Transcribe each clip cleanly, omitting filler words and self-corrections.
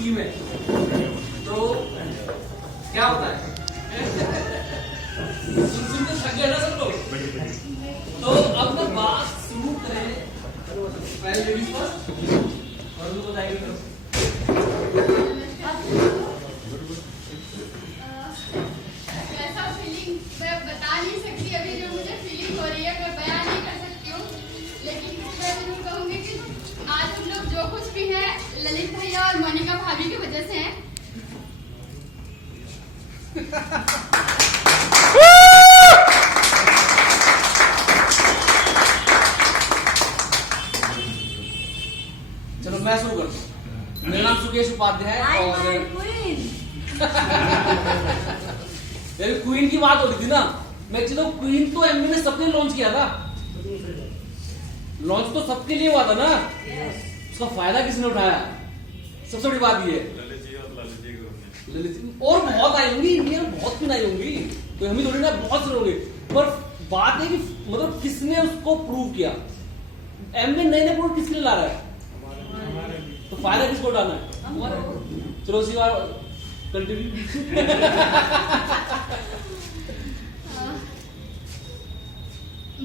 Team है तो क्या होता है? सुन के थक गए ना सब लोग। तो अब ना बात शुरू करें पहले लेडीज फर्स्ट और उनको बताएंगे कैसा फीलिंग मैं बता नहीं सकती। अभी जो मुझे फीलिंग हो रही है मैं बयान नहीं कर सकती हूँ, लेकिन मैं जरूर कहूँगी कि आज हम लोग जो कुछ भी है ललित भैया और मोनिका भाभी की वजह से है। चलो मैं शुरू करता हूँ। मेरा नाम सुकेश उपाध्याय है और क्वीन की बात हो रही थी ना। मैं चलो क्वीन तो एमबी ने सबने लॉन्च किया था, लॉन्च तो सबके लिए हुआ था ना। उसका फायदा किसने उठाया? सबसे बड़ी बात ये ललित जी और बहुत आई होंगी, इंडिया में बहुत पिन आई होंगी, तो हम ही थोड़ी ना बहुत से होंगे। पर बात है कि मतलब किसने उसको प्रूव किया? एमबी नए प्रूव किसने ला रहा है? तो फायदा किसको उठाना है? चलो उसी बार कंटिन्यू।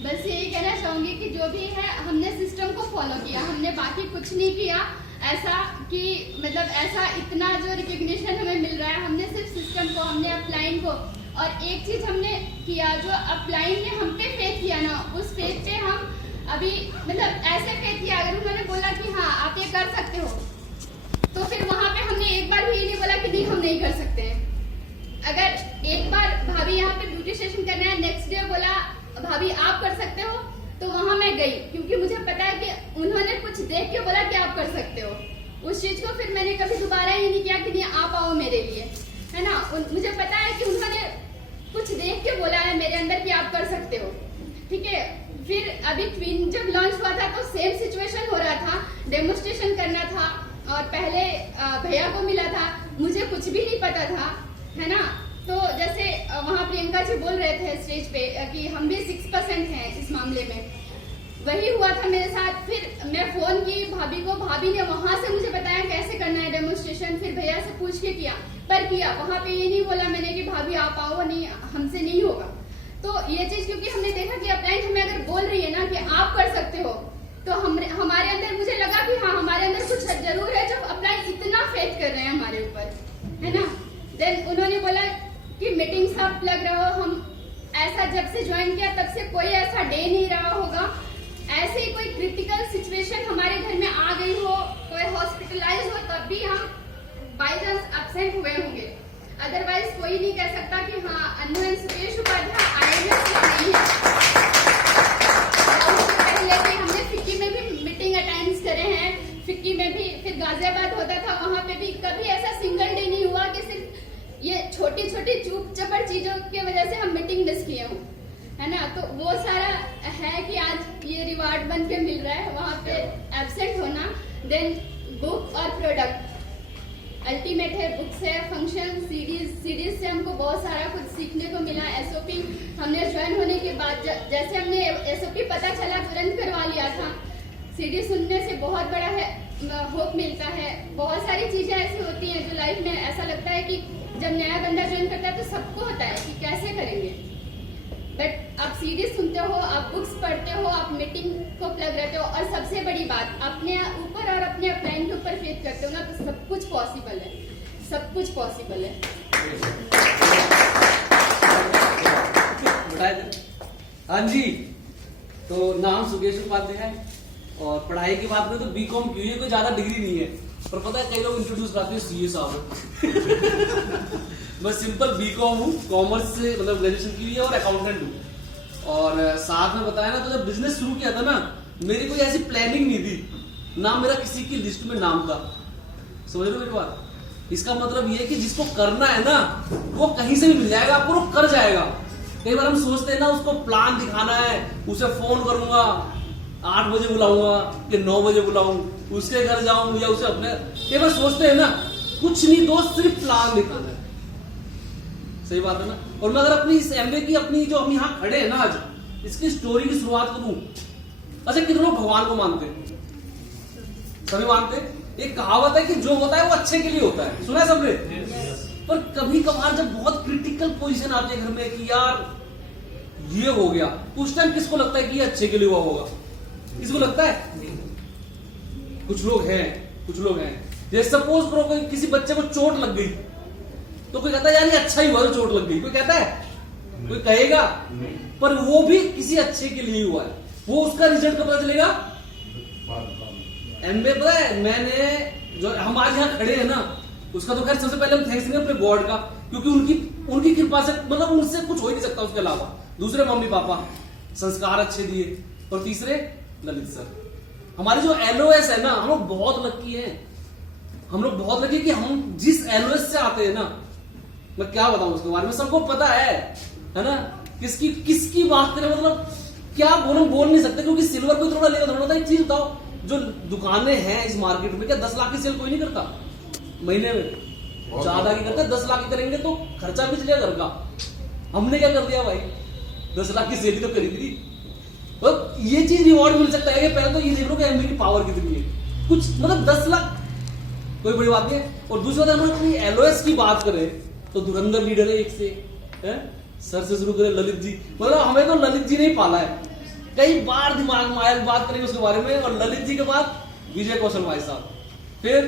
बस यही कहना चाहूंगी कि जो भी है हमने सिस्टम को फॉलो किया, हमने बाकी कुछ नहीं किया ऐसा कि मतलब ऐसा इतना जो रिकग्निशन हमें मिल रहा है, हमने सिर्फ सिस्टम को, हमने अपलाइन को। और एक चीज हमने किया जो अपलाइन ने हम पे फेथ किया ना, उस फेथ पे हम अभी मतलब ऐसे फेथ किया, अगर उन्होंने बोला कि हाँ आप ये कर सकते हो तो फिर वहां पे हमने एक बार भी ये नहीं बोला कि नहीं हम नहीं कर सकते हैं। अगर एक बार भाभी यहाँ पे ब्यूटी सेशन करना है, नेक्स्ट डे बोला भाभी आप कर सकते हो, तो वहां मैं गई, क्योंकि मुझे पता है कि उन्होंने कुछ देख के बोला कि आप कर सकते हो। उस चीज को फिर मैंने कभी दोबारा ही नहीं किया कि नहीं आप आओ मेरे लिए, है ना। मुझे पता है कि उन्होंने कुछ देख के बोला है मेरे अंदर कि आप कर सकते हो, ठीक है। फिर अभी क्वीन जब लॉन्च हुआ था तो सेम सिचुएशन हो रहा था, डेमोन्स्ट्रेशन करना था और पहले भैया को मिला था, मुझे कुछ भी नहीं पता था, है ना। तो जैसे वहाँ प्रियंका जी बोल रहे थे स्टेज पे कि हम भी 6% हैं इस मामले में, वही हुआ था मेरे साथ। फिर मैं फोन की भाभी को, भाभी ने वहां से मुझे बताया कैसे करना है डेमोन्स्ट्रेशन, फिर भैया से पूछ के किया, पर किया। वहां पे ये नहीं बोला मैंने कि भाभी आप आओ, नहीं हमसे नहीं होगा। तो ये चीज क्योंकि हमने देखा कि अपलाइन हमें अगर बोल रही है ना कि आप कर सकते हो, तो हमारे अंदर मुझे लगा कि हाँ हमारे अंदर कुछ जरूर है जब अपलाइन इतना फेथ कर रहे हैं हमारे ऊपर, है ना। देन उन्होंने बोला कि मीटिंग सब लग रहा हो, हम ऐसा जब से ज्वाइन किया तब से कोई ऐसा डे नहीं रहा होगा, ऐसे ही कोई क्रिटिकल सिचुएशन हमारे घर में आ गई हो, कोई हॉस्पिटलाइज हो, तब भी हम बाई चांस एब्सेंट हुए होंगे। अदरवाइज कोई नहीं कह सकता कि हाँ अनु एंड सुकेश उपाध्याय आईएएस नहीं है। उससे पहले भी हमने फिक्की में भी मीटिंग अटेंड करे हैं, फिक्की में भी, फिर गाजियाबाद होता था वहां पे भी कभी ऐसा सिंगल डे नहीं हुआ कि सिर्फ ये छोटी छोटी चूक चपड़ चीजों की वजह से हम मीटिंग मिस किए हूँ, है ना। तो वो सारा है कि आज ये रिवार्ड बन के मिल रहा है वहाँ पे एब्सेंट होना। देन बुक और प्रोडक्ट अल्टीमेट है, बुक्स है, फंक्शन, सीडीज से हमको बहुत सारा कुछ सीखने को मिला। एसओपी हमने ज्वाइन होने के बाद जैसे हमने एसओपी पता चला तुरंत करवा लिया था। सीडी सुनने से बहुत बड़ा है होप मिलता है। बहुत सारी चीजें ऐसी होती हैं जो लाइफ में ऐसा लगता है कि जब नया बंदा ज्वाइन करता है तो सबको होता है कि कैसे करेंगे, बट आप सीडी सुनते हो, आप बुक्स पढ़ते हो, आप मीटिंग को प्लग रहते हो, और सबसे बड़ी बात अपने ऊपर और अपने अपलाइन के ऊपर फेथ करते हो ना, तो सब कुछ पॉसिबल है, सब कुछ पॉसिबल है। हाँ जी, तो नाम सुकेश उपाध्याय है और पढ़ाई की बात करें तो बीकॉम की है, कोई ज्यादा डिग्री नहीं है, पर पता है कई लोग इंट्रोड्यूस कराते हैं सीए साहब। मैं सिंपल बीकॉम हूँ, कॉमर्स से मतलब ग्रेजुएशन की है और अकाउंटेंट हूँ। और साथ में बताया ना, तो जब बिजनेस शुरू किया था ना, मेरी कोई ऐसी प्लानिंग नहीं थी, ना मेरा किसी की लिस्ट में नाम था। समझ रहे हो मेरी बात? इसका मतलब ये कि जिसको करना है ना वो कहीं से भी मिल जाएगा आपको, वो कर जाएगा। कई बार हम सोचते हैं ना उसको प्लान दिखाना है, उसे फोन करूंगा, 8 बजे बुलाऊंगा कि 9 बजे बुलाऊं, उसके घर जाऊं या उसे अपने, कई बार सोचते हैं ना, कुछ नहीं दोस्त, सिर्फ प्लान दिखाना है। सही बात है ना। और मैं अगर अपनी इस एमबीए की अपनी जो हम यहाँ खड़े हैं ना आज, इसकी स्टोरी की शुरुआत करूं। अच्छा, कितने लोग भगवान को मानते हैं? सभी मानते हैं? एक कहावत है कि जो होता है वो अच्छे के लिए होता है, सुना है सबने? पर कभी कभार जब बहुत क्रिटिकल पोजीशन आती है घर में कि यार ये हो गया, उस टाइम किसको लगता है कि ये अच्छे के लिए हुआ होगा? किसको लगता है? कुछ लोग हैं जैसे सपोज करो कोई किसी बच्चे को चोट लग गई तो कोई कहता है यार ये अच्छा ही हुआ जो चोट लग गई, कोई कहता है? कोई कहेगा? पर वो भी किसी अच्छे के लिए हुआ है, वो उसका रिजल्ट कब पता चलेगा? एमबीए पता है मैंने जो हम आज यहाँ खड़े हैं ना, उसका तो खैर सबसे पहले हम थैंक्स करेंगे अपने गॉड का, क्योंकि उनकी कृपा से मतलब उनसे कुछ हो ही नहीं सकता उसके अलावा। दूसरे मम्मी पापा संस्कार अच्छे दिए, और तीसरे ललित सर। हमारी जो एलओएस है ना, हम लोग बहुत लकी हैं, हम लोग बहुत लकी कि हम जिस एलओएस से आते हैं ना, मैं क्या बताऊं उसके बारे में, सबको पता है ना? किसकी बात करें, मतलब क्या बोल नहीं सकते, क्योंकि सिल्वर को थोड़ा लेकर थोड़ा। एक चीज बताओ, जो दुकानें हैं इस मार्केट में, क्या 10 लाख की सेल कोई नहीं करता महीने में? ज्यादा की करते, 10 लाख की करेंगे तो खर्चा भी चलेगा घर का। हमने क्या कर दिया भाई, 10 लाख की सेल तो खरीद ली। तो ये चीज रिवॉर्ड मिल सकता है कि पहले तो ये देख लो कि एमबी की पावर कितनी है, कुछ मतलब 10 लाख कोई बड़ी बात नहीं है। और दूसरी बात, हम अपनी एलओएस की बात करें तो धुरंधर लीडर है एक से है? सर से शुरू करें ललित जी, मतलब हमें तो ललित जी ने ही पाला है। कई बार दिमाग में आया, बात करेंगे उसके बारे में। और ललित जी के बाद विजय कौशल भाई साहब, फिर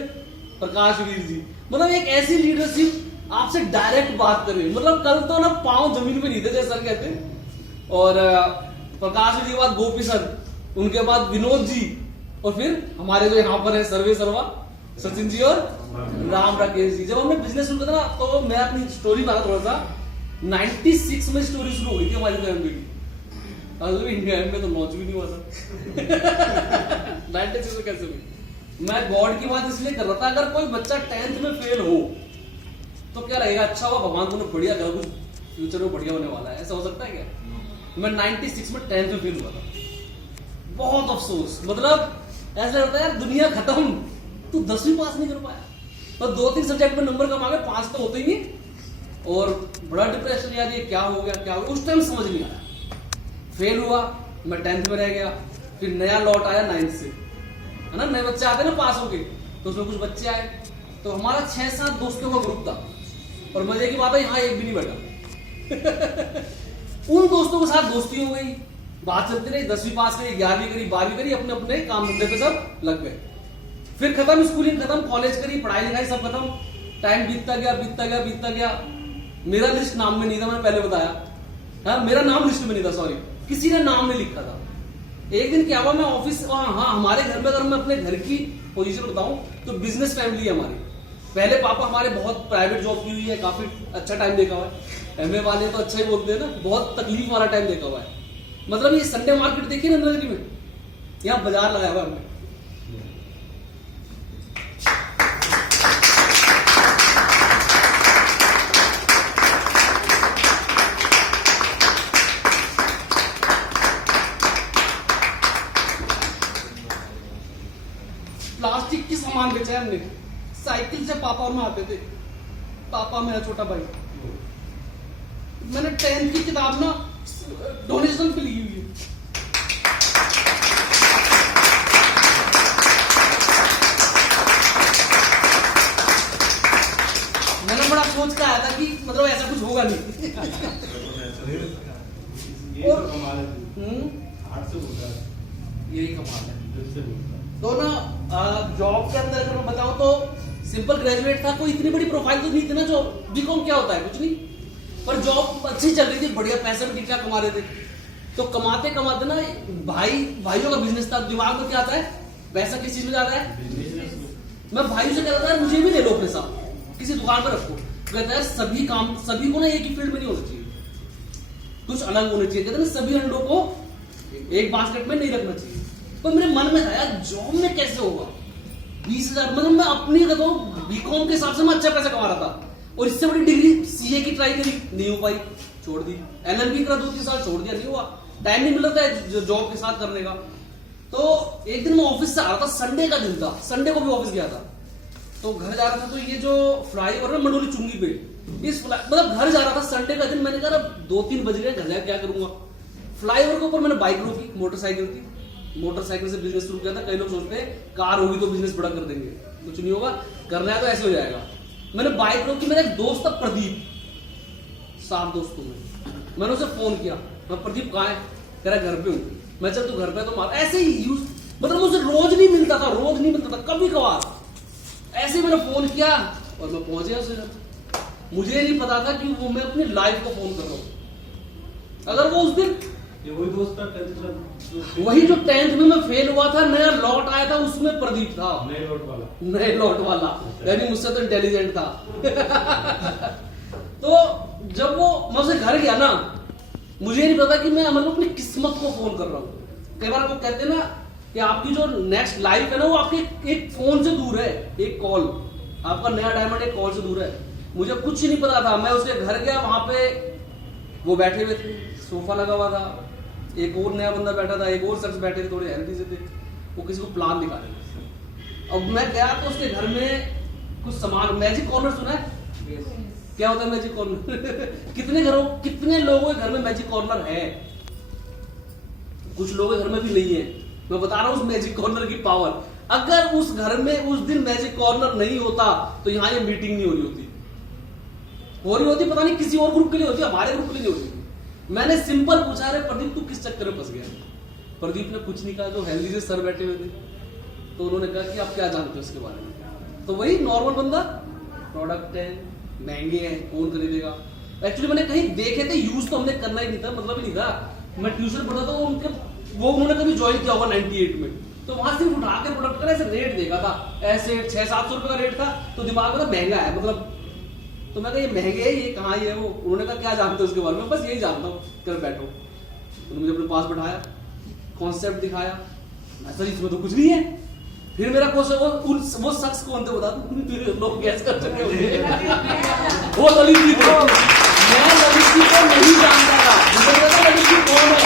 प्रकाश वीर जी, मतलब एक ऐसी लीडरशिप आपसे डायरेक्ट बात करें, मतलब कल तो ना पांव जमीन पे नहीं थे जैसे सर कहते हैं। और प्रकाश जी के बाद गोपी सर, उनके बाद विनोद जी, और फिर हमारे जो यहाँ पर है सर्वे सर्वा सचिन जी और राम राकेश जी। जब हमने बिजनेस शुरू किया ना, तो मैं अपनी स्टोरी बता थोड़ा सा। 96 में स्टोरी शुरू हो गई थी हमारी फैमिली की, इंडिया में तो लॉन्च भी नहीं हुआ था 96 में कैसे भी। मैं गॉड की बात इसलिए कर रहा था, अगर कोई बच्चा 10th में फेल हो तो क्या रहेगा? अच्छा हुआ भगवान को बढ़िया कर, कुछ फ्यूचर में बढ़िया होने वाला है, ऐसा हो सकता है क्या? मैं 96 में 10th में फेल हुआ था, बहुत अफसोस, मतलब ऐसा लगता है यार दुनिया खत्म, तू 10वीं पास नहीं कर पाया, और 2-3 सब्जेक्ट में नंबर कम आ गए, पास तो होते ही नहीं। और बड़ा डिप्रेशन, यार ये क्या हो गया। उस टाइम समझ नहीं आया, फेल हुआ, मैं 10th में रह गया। फिर नया लॉट आया 9th से, है ना? नए बच्चे आते ना पास होके, तो उसमें कुछ बच्चे आए, तो हमारा 6-7 दोस्तों का ग्रुप था। और मजे की बात है, यहाँ एक भी नहीं बैठा उन दोस्तों के साथ दोस्ती हो गई, बात चलती रही, 10वीं पास करी, 11वीं करी, 12वीं करी, अपने अपने काम धंधे पे सब लग गए। फिर खत्म, स्कूलिंग खत्म, कॉलेज करी, पढ़ाई लिखाई सब खत्म, टाइम बीतता गया। मेरा लिस्ट नाम में नहीं था, मैंने पहले बताया, हाँ मेरा नाम लिस्ट में नहीं था, सॉरी, किसी ने नाम नहीं लिखा था। एक दिन क्या हुआ, मैं ऑफिस, हाँ हमारे घर में, अगर मैं अपने घर की पोजीशन बताऊं तो बिजनेस फैमिली है हमारी। पहले पापा हमारे बहुत प्राइवेट जॉब की हुई है, काफी अच्छा टाइम देखा हुआ है। एमए वाले तो अच्छा ही बोलते हैं ना, बहुत तकलीफ वाला टाइम देखा हुआ है। मतलब ये संडे मार्केट देखिए ना नंदगिरी में, यहाँ बाजार लगाया हुआ हमने। प्लास्टिक की सामान बेचा है हमने, साइकिल से पापा और मैं आते थे, पापा मेरा छोटा भाई। मैंने 10th की किताब ना डोनेशन पे ली हुई है। मैंने बड़ा सोच के आया था कि मतलब ऐसा कुछ होगा नहीं और यही कमाल है। तो ना जॉब के अंदर अगर मैं बताऊं तो सिंपल ग्रेजुएट था, कोई इतनी बड़ी प्रोफाइल तो नहीं थी ना। जो बीकॉम क्या होता है, कुछ नहीं, पर जॉब अच्छी चल रही थी, बढ़िया पैसे भी ठीक ठाक कमा रहे थे। तो कमाते कमाते ना भाइयों का बिजनेस था, दिमाग में क्या आता है, पैसा किस चीज में जाता है। मैं भाइयों से कहता था मुझे भी ले लो अपने साथ, किसी दुकान पर रखो। कहता है सभी को ना एक ही फील्ड में नहीं होना चाहिए, कुछ अलग होना चाहिए। कहते ना सभी अंडों को एक बास्केट में नहीं रखना चाहिए। पर मेरे मन में था यार जॉब में कैसे होगा, 20,000, मतलब मैं अपनी बीकॉम के हिसाब से मैं अच्छा पैसा कमा रहा था। और इससे बड़ी डिग्री सीए की ट्राई करी, नहीं हो पाई, छोड़ दी। एलएलबी करा 2-3 साल, छोड़ दिया, नहीं हुआ, टाइम नहीं मिल रहा था जॉब के साथ करने का। तो एक दिन मैं ऑफिस से आ रहा था, संडे का दिन था, संडे को भी ऑफिस गया था। तो घर जा रहा था, तो ये जो फ्लाईओवर है मंडोली चुंगी पे, इस मतलब घर जा रहा था संडे का दिन। मैंने कहा 2-3 बज गए, घर जाकर क्या करूंगा। फ्लाईओवर के ऊपर मैंने बाइक रोकी, मोटरसाइकिल थी, मोटरसाइकिल से बिजनेस शुरू किया था। कई लोग सोचते हैं कार होगी तो बिजनेस बड़ा कर देंगे, कुछ नहीं होगा, करना है तो ऐसे हो जाएगा। मैंने बाइक रोकी, मेरा एक दोस्त था प्रदीप, साफ दोस्तों में, मैंने उसे फोन किया, मैं प्रदीप कहाँ है, कह रहा घर पे हूँ। मैं चल तू घर पे तो मार, ऐसे ही यूज, मतलब मुझे रोज नहीं मिलता था, रोज नहीं मिलता था, कभी कभार ऐसे ही मैंने फोन किया और मैं पहुंच गया उसे। मुझे नहीं पता था कि वो मैं अपनी लाइफ को फोन कर रहा हूँ। अगर वो उस दिन वही दोस्त था, वही जो 10th में मैं फेल हुआ था, नया लॉट आया था, उसमें प्रदीप था, नए लॉट वाला, यानी मुझसे तो इंटेलिजेंट था। तो जब वो मैं उसे घर गया ना, मुझे नहीं पता कि मैं मतलब अपनी किस्मत को फोन कर रहा हूँ। कई बार वो कहते हैं ना कि आपकी जो नेक्स्ट लाइफ है ना, वो आपके एक फोन से दूर है, एक कॉल, आपका नया डायमंड एक कॉल से दूर है। मुझे कुछ नहीं पता था, मैं उसके घर गया, वहां पे वो बैठे हुए थे, सोफा लगा हुआ था, एक और नया बंदा बैठा था, एक और शख्स बैठे थे, थोड़े हेल्थी से थे, वो किसी को प्लान दिखा रहे थे। अब मैं गया तो उसके घर में कुछ सामान, मैजिक कॉर्नर सुना है? क्या होता है मैजिक कॉर्नर? कितने लोगों के घर में मैजिक कॉर्नर है? कुछ लोगों के घर में भी नहीं है। मैं बता रहा हूं उस मैजिक कॉर्नर की पावर। अगर उस घर में उस दिन मैजिक कॉर्नर नहीं होता तो यहां ये मीटिंग नहीं हो रही होती, पता नहीं किसी और ग्रुप के लिए होती, हमारे ग्रुप के लिए नहीं होती। मैंने सिंपल पूछा, अरे प्रदीप तू किस चक्कर में फंस गया? प्रदीप ने कुछ नहीं कहा, जो हेल्दी से सर बैठे हुए थे, तो उन्होंने कहा कि आप क्या जानते हो इसके बारे में? तो वही नॉर्मल बंदा, प्रोडक्ट है, महंगे हैं, कौन खरीदेगा? एक्चुअली मैंने कहीं देखे थे, यूज तो हमने करना ही नहीं था, मतलब ही नहीं था। मैं ट्यूशन पढ़ा था, उन्होंने कभी ज्वाइन किया होगा 98 में, तो वहां सिर्फ उठा के प्रोडक्ट का ऐसे रेट देखा था, ऐसे 600-700 रुपए का रेट था, तो दिमाग में महंगा है मतलब। तो मैं कहा ये महंगे है, ये कहाँ है वो? उन्होंने कहा क्या जानते हो उसके बारे में? बस यही जानता हूँ, कर बैठो। उन्होंने मुझे अपने पास बैठाया, कॉन्सेप्ट दिखाया, सर इसमें तो कुछ नहीं है। फिर मेरा क्वेश्चन, वो शख्स कौन थे बता दो, लोग गैस कर चुके होंगे। वो ललित जी थे। मैं ललित जी को नहीं जानता था, मुझे लगा ललित जी कौन है,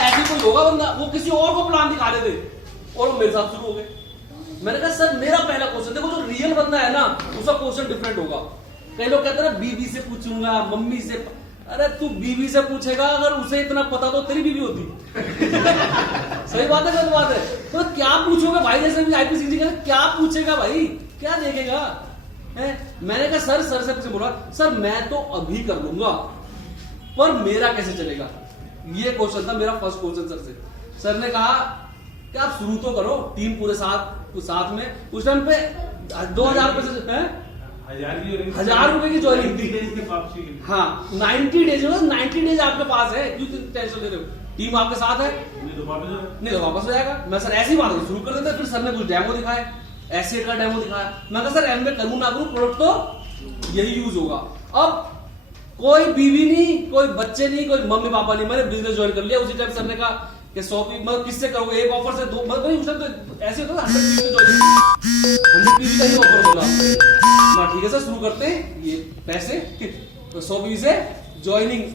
ऐसी कोई होगा बंदा। वो किसी और को प्लान दिखा रहे थे और वो मेरे साथ शुरू हो गए। मैंने कहा सर मेरा पहला क्वेश्चन, देखो जो रियल बंदा है ना, उसका क्वेश्चन डिफरेंट होगा। कई लोग कहते हैं ना बीवी से पूछूंगा, मम्मी से, अरे तू बीवी से पूछेगा, अगर उसे इतना पता तो तेरी बीवी होती। सही बात है, गलत बात है? तो क्या पूछोगे भाई, जैसे भी आईपीसीसी का क्या पूछेगा भाई, क्या देखेगा है? मैंने कहा सर से बोला, सर मैं तो अभी कर लूंगा, पर मेरा कैसे चलेगा? ये क्वेश्चन था मेरा फर्स्ट क्वेश्चन सर से। सर ने कहा कि आप शुरू तो करो, टीम पूरे साथ में। उस टाइम पे 2000 रुपए से है, 1000 रुपए की ज्वाइनिंग थी। हाँ 90 डेज आपके पास है, क्यों टेंशन ले रहे हो? टीम आपके साथ है, नहीं तो वापस हो जाएगा। मैं सर ऐसी बात शुरू कर देते। फिर सर ने कुछ डेमो दिखाया, एसेट का डेमो दिखाया। मैं कहा सर एमबे करूं ना करूं, प्रोडक्ट तो यही यूज होगा। अब कोई बीवी नहीं, कोई बच्चे नहीं, कोई मम्मी पापा नहीं, मैंने बिजनेस ज्वाइन कर लिया। उसी टाइम सर ने कहा कि 100 मतलब किससे करोगे, एक ऑफर से 2, मतलब उस टाइम तो ऐसे होता था 100 पीवी का ही ऑफर बोला। ठीक है सर शुरू करते हैं, ये पैसे तो 100 पीवी से ज्वाइनिंग